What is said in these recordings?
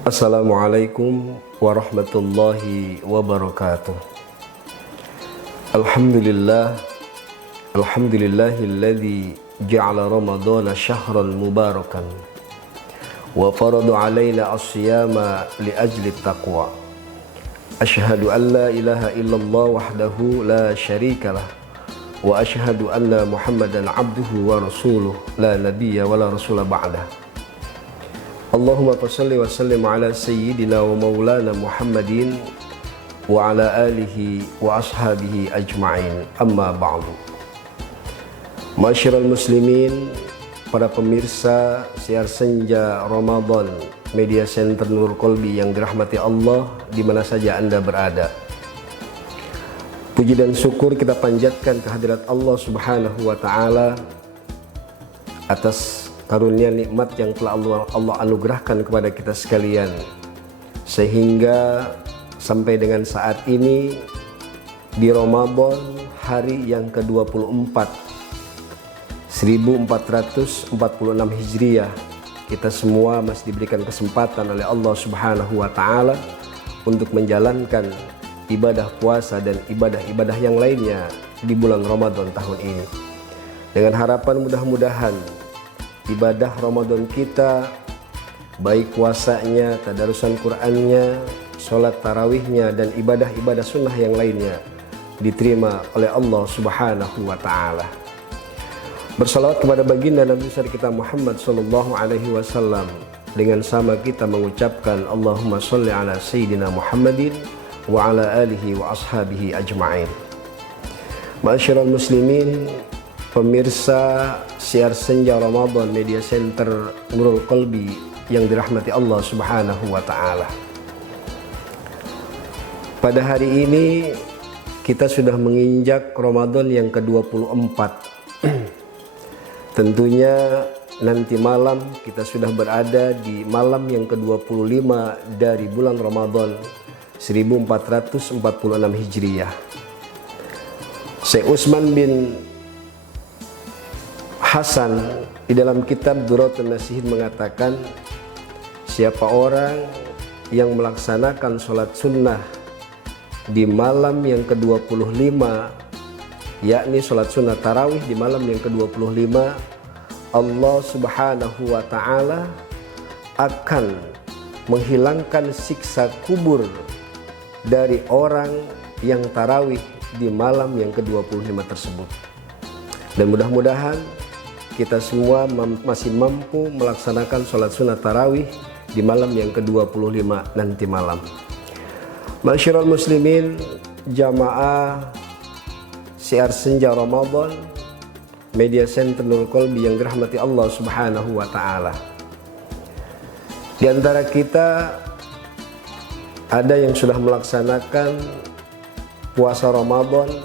Assalamualaikum warahmatullahi wabarakatuh. Alhamdulillah, alhamdulillahilladzi ja'ala ramadhana syahran mubarakan wa farada alaina as-siyama li ajli taqwa. Asyhadu an la ilaha illallah wahdahu la syarikalah wa asyhadu anna Muhammadan abduhu wa rasuluh la nabiyya wa la rasula ba'dah. Allahumma salli wa sallim ala sayyidina wa maulana Muhammadin wa ala alihi wa ashabihi ajma'in, amma ba'du. Masyiral muslimin, para pemirsa siar senja Ramadan Media Center Nurul Qalbi yang dirahmati Allah di mana saja Anda berada. Puji dan syukur kita panjatkan kehadirat Allah Subhanahu wa taala atas karunia nikmat yang telah Allah anugerahkan kepada kita sekalian, sehingga sampai dengan saat ini di Ramadan hari yang ke-24 1446 Hijriah, kita semua masih diberikan kesempatan oleh Allah Subhanahu wa taala untuk menjalankan ibadah puasa dan ibadah-ibadah yang lainnya di bulan Ramadan tahun ini, dengan harapan mudah-mudahan ibadah Ramadan kita, baik puasanya, tadarusan Qur'annya, sholat tarawihnya, dan ibadah-ibadah sunnah yang lainnya diterima oleh Allah Subhanahu wa ta'ala. Bersalawat kepada baginda Nabi besar kita Muhammad sallallahu alaihi wasallam, dengan sama kita mengucapkan Allahumma sholli ala sayyidina Muhammadin wa ala alihi wa ashabihi ajma'in. Ma'asyiral muslimin, pemirsa siar senja Ramadan Media Center Nurul Qalbi yang dirahmati Allah Subhanahu wa taala. Pada hari ini kita sudah menginjak Ramadan yang ke-24. Tentunya nanti malam kita sudah berada di malam yang ke-25 dari bulan Ramadan 1446 Hijriah. Syekh Utsman bin Hasan di dalam kitab Durratun Nasihin mengatakan, siapa orang yang melaksanakan sholat sunnah di malam yang ke-25, yakni sholat sunnah tarawih di malam yang ke-25, Allah Subhanahu wa ta'ala akan menghilangkan siksa kubur dari orang yang tarawih di malam yang ke-25 tersebut. Dan mudah-mudahan kita semua masih mampu melaksanakan sholat sunnah tarawih di malam yang ke-25 nanti malam. Masyiral muslimin, jamaah siar senja Ramadan Media Center Nurul Qalbi yang dirahmati Allah Subhanahu wa ta'ala. Di antara kita ada yang sudah melaksanakan puasa Ramadan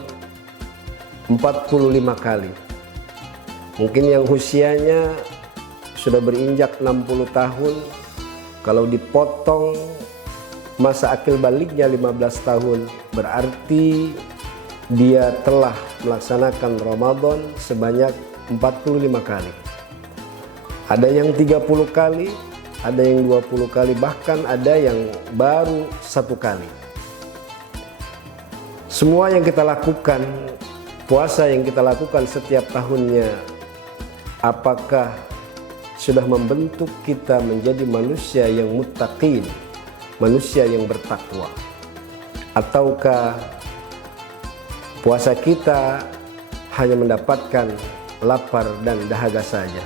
45 kali. Mungkin yang usianya sudah berinjak 60 tahun, kalau dipotong masa akil baliknya 15 tahun, berarti dia telah melaksanakan Ramadan sebanyak 45 kali. Ada yang 30 kali, ada yang 20 kali, bahkan ada yang baru 1 kali. Semua yang kita lakukan, puasa yang kita lakukan setiap tahunnya, apakah sudah membentuk kita menjadi manusia yang muttaqin, manusia yang bertakwa, ataukah puasa kita hanya mendapatkan lapar dan dahaga saja?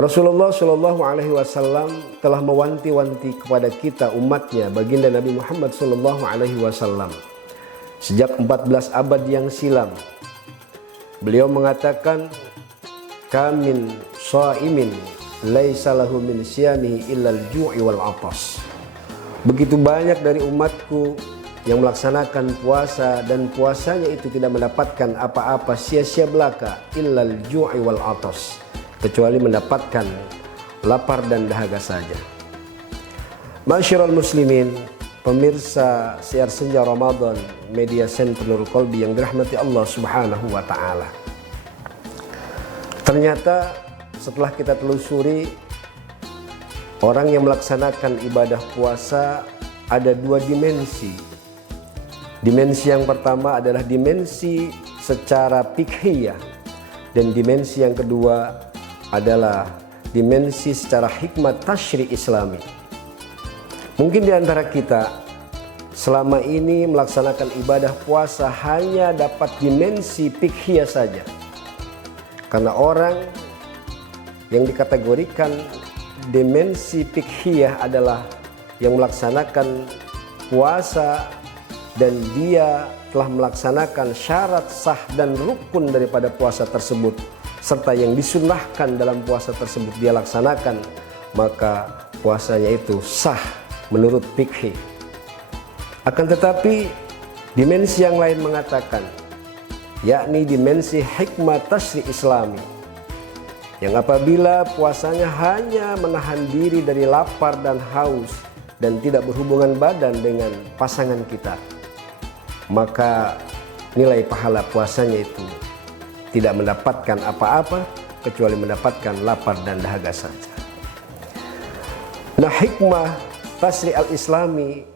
Rasulullah Shallallahu Alaihi Wasallam telah mewanti-wanti kepada kita umatnya, baginda Nabi Muhammad Shallallahu Alaihi Wasallam, sejak 14 abad yang silam. Beliau mengatakan, kamin shaimin laisa lahu min siyamihi illal ju'i wal atas. Begitu banyak dari umatku yang melaksanakan puasa dan puasanya itu tidak mendapatkan apa-apa sia-sia belaka illal ju'i wal atas, kecuali mendapatkan lapar dan dahaga saja. Masyiral muslimin, pemirsa siar senja Ramadan Media Center Nurul Qalbi yang dirahmati Allah Subhanahu wa taala. Ternyata setelah kita telusuri Orang yang melaksanakan ibadah puasa ada dua dimensi. Dimensi yang pertama adalah dimensi secara fikhiyah, dan dimensi yang kedua adalah dimensi secara hikmat tasyri' islami. Mungkin di antara kita selama ini melaksanakan ibadah puasa hanya dapat dimensi fikhiyah saja. Karena orang yang dikategorikan dimensi fikhiyah adalah yang melaksanakan puasa dan dia telah melaksanakan syarat sah dan rukun daripada puasa tersebut, serta yang disunnahkan dalam puasa tersebut dia laksanakan, maka puasanya itu sah menurut fikih. Akan tetapi dimensi yang lain mengatakan, yakni dimensi hikmah tasyri' islami, yang apabila puasanya hanya menahan diri dari lapar dan haus dan tidak berhubungan badan dengan pasangan kita, maka nilai pahala puasanya itu tidak mendapatkan apa-apa kecuali mendapatkan lapar dan dahaga saja. Nah, hikmah tasyri' al-islami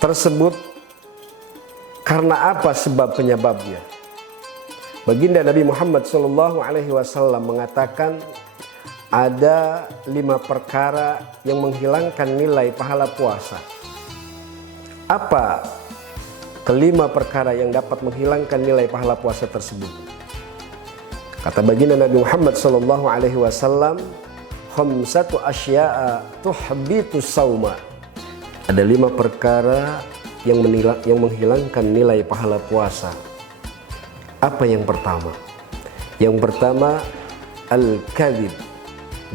tersebut karena apa sebab penyebabnya? Baginda Nabi Muhammad SAW mengatakan ada 5 perkara yang menghilangkan nilai pahala puasa. Apa kelima perkara yang dapat menghilangkan nilai pahala puasa tersebut? Kata baginda Nabi Muhammad SAW, khamsatu asya'a tuhbitus sauma. Ada 5 perkara yang menghilangkan nilai pahala puasa. Apa yang pertama? Yang pertama, al-kadhib,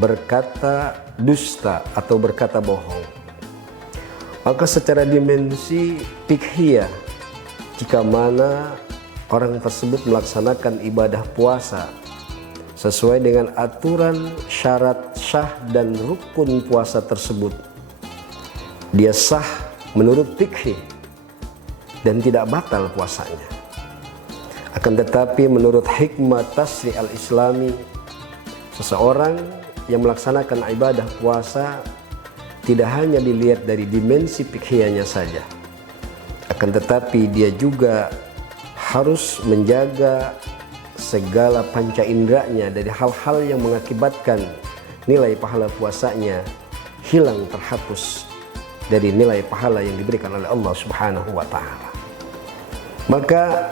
berkata dusta atau berkata bohong. Maka secara dimensi fikhiyah, jika mana orang tersebut melaksanakan ibadah puasa sesuai dengan aturan syarat sah dan rukun puasa tersebut, dia sah menurut fikih dan tidak batal puasanya. Akan tetapi menurut hikmah tasyri' al-islami, seseorang yang melaksanakan ibadah puasa tidak hanya dilihat dari dimensi fikhiyahnya saja, akan tetapi dia juga harus menjaga segala panca inderanya dari hal-hal yang mengakibatkan nilai pahala puasanya hilang, terhapus dari nilai pahala yang diberikan oleh Allah Subhanahu wa ta'ala. Maka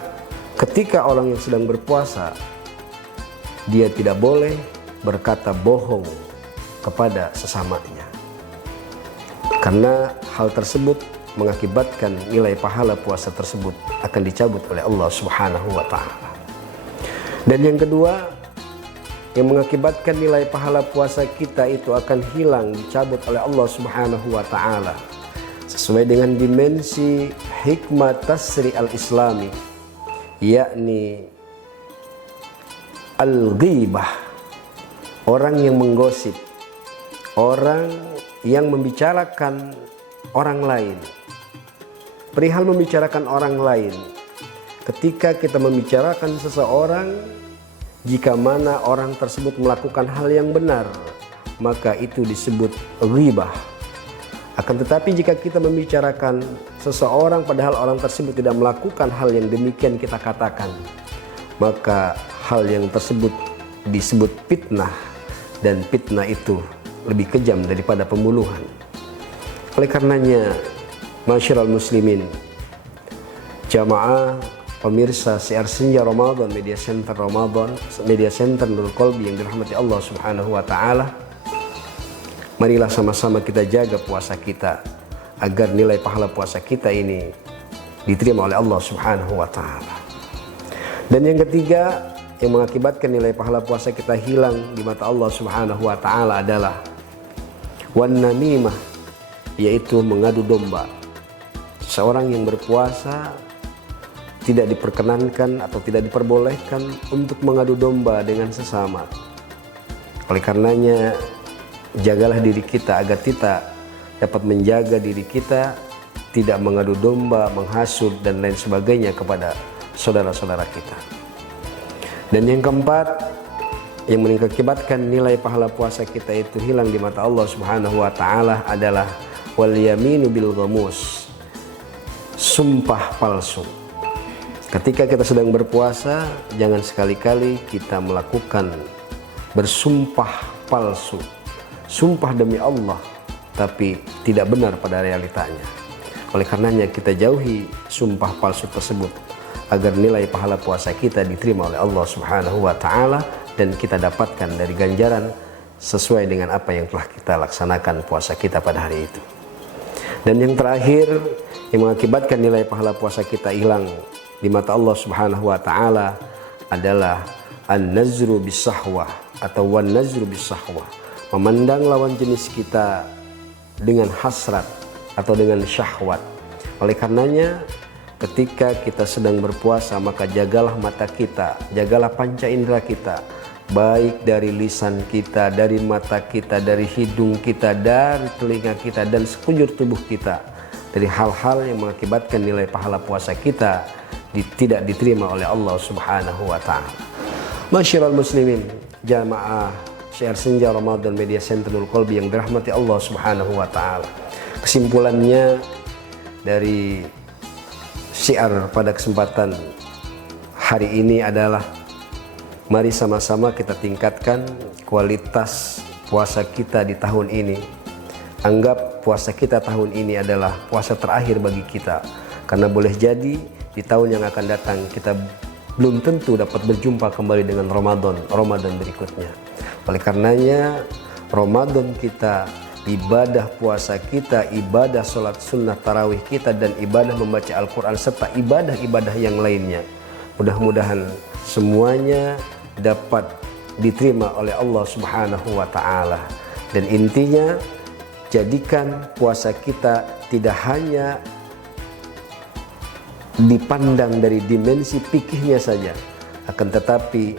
ketika orang yang sedang berpuasa, dia tidak boleh berkata bohong kepada sesamanya, karena hal tersebut mengakibatkan nilai pahala puasa tersebut akan dicabut oleh Allah Subhanahu wa ta'ala. Dan yang kedua, yang mengakibatkan nilai pahala puasa kita itu akan hilang, dicabut oleh Allah Subhanahu wa ta'ala, sesuai dengan dimensi hikmah tasyri' al-islami, yakni al-ghibah, orang yang menggosip, orang yang membicarakan orang lain. Perihal membicarakan orang lain, ketika kita membicarakan seseorang, jika mana orang tersebut melakukan hal yang benar, maka itu disebut ghibah. Akan tetapi jika kita membicarakan seseorang padahal orang tersebut tidak melakukan hal yang demikian kita katakan, maka hal yang tersebut disebut fitnah, dan fitnah itu lebih kejam daripada pembunuhan. Oleh karenanya, masyiral muslimin, jamaah pemirsa siar senja Ramadan, media center Ramadan, media center Nurul Qalbi yang dirahmati Allah Subhanahu wa ta'ala, marilah sama-sama kita jaga puasa kita agar nilai pahala puasa kita ini diterima oleh Allah Subhanahu wa ta'ala. Dan yang ketiga, yang mengakibatkan nilai pahala puasa kita hilang di mata Allah Subhanahu wa ta'ala adalah wan namimah, yaitu mengadu domba. Seorang yang berpuasa tidak diperkenankan atau tidak diperbolehkan untuk mengadu domba dengan sesama. Oleh karenanya, jagalah diri kita agar kita dapat menjaga diri kita tidak mengadu domba, menghasut dan lain sebagainya kepada saudara-saudara kita. Dan yang keempat, yang mengakibatkan nilai pahala puasa kita itu hilang di mata Allah Subhanahu wa taala adalah wal yaminu bil ghamus, sumpah palsu. Ketika kita sedang berpuasa, jangan sekali-kali kita melakukan bersumpah palsu, sumpah demi Allah tapi tidak benar pada realitanya. Oleh karenanya kita jauhi sumpah palsu tersebut agar nilai pahala puasa kita diterima oleh Allah Subhanahu wa taala dan kita dapatkan dari ganjaran sesuai dengan apa yang telah kita laksanakan puasa kita pada hari itu. Dan yang terakhir yang mengakibatkan nilai pahala puasa kita hilang di mata Allah Subhanahu wa taala adalah an-nazru bis-sahwah atau wan-nazru bis-sahwah, memandang lawan jenis kita dengan hasrat atau dengan syahwat. Oleh karenanya ketika kita sedang berpuasa, maka jagalah mata kita, jagalah panca indera kita, baik dari lisan kita, dari mata kita, dari hidung kita, dari telinga kita, dan sekujur tubuh kita, dari hal-hal yang mengakibatkan nilai pahala puasa kita tidak diterima oleh Allah Subhanahu wa ta'ala. Masyiral muslimin, jamaah syiar senja Ramadan Media Center Nurul Qalbi yang dirahmati Allah Subhanahu wa ta'ala. Kesimpulannya dari syiar pada kesempatan hari ini adalah mari sama-sama kita tingkatkan kualitas puasa kita di tahun ini. Anggap puasa kita tahun ini adalah puasa terakhir bagi kita, karena boleh jadi di tahun yang akan datang kita belum tentu dapat berjumpa kembali dengan Ramadan berikutnya. Oleh karenanya Ramadan kita, ibadah puasa kita, ibadah sholat sunnah tarawih kita, dan ibadah membaca Al-Quran serta ibadah-ibadah yang lainnya, mudah-mudahan semuanya dapat diterima oleh Allah Subhanahu wa ta'ala. Dan intinya, jadikan puasa kita tidak hanya dipandang dari dimensi fikihnya saja, akan tetapi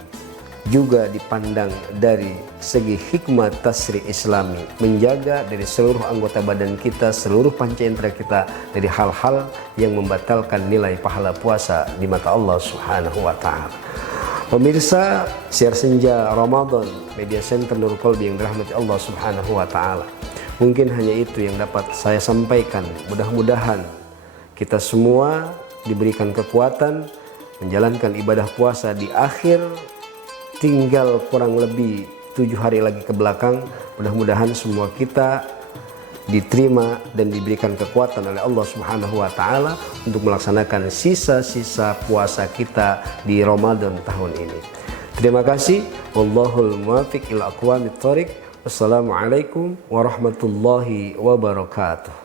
juga dipandang dari segi hikmah tasri islami, menjaga dari seluruh anggota badan kita, seluruh panca indera kita dari hal-hal yang membatalkan nilai pahala puasa di mata Allah Subhanahu wa ta'ala. Pemirsa syiar senja Ramadan Media Center Nurul Qalbi yang dirahmati Allah Subhanahu wa ta'ala, mungkin hanya itu yang dapat saya sampaikan. Mudah-mudahan kita semua diberikan kekuatan menjalankan ibadah puasa di akhir tinggal kurang lebih 7 hari lagi ke belakang. Mudah-mudahan semua kita diterima dan diberikan kekuatan oleh Allah Subhanahu wa ta'ala untuk melaksanakan sisa-sisa puasa kita di Ramadan tahun ini. Terima kasih. Wallahul muwaffiq ila aqwamit thoriq. Wassalamualaikum warahmatullahi wabarakatuh.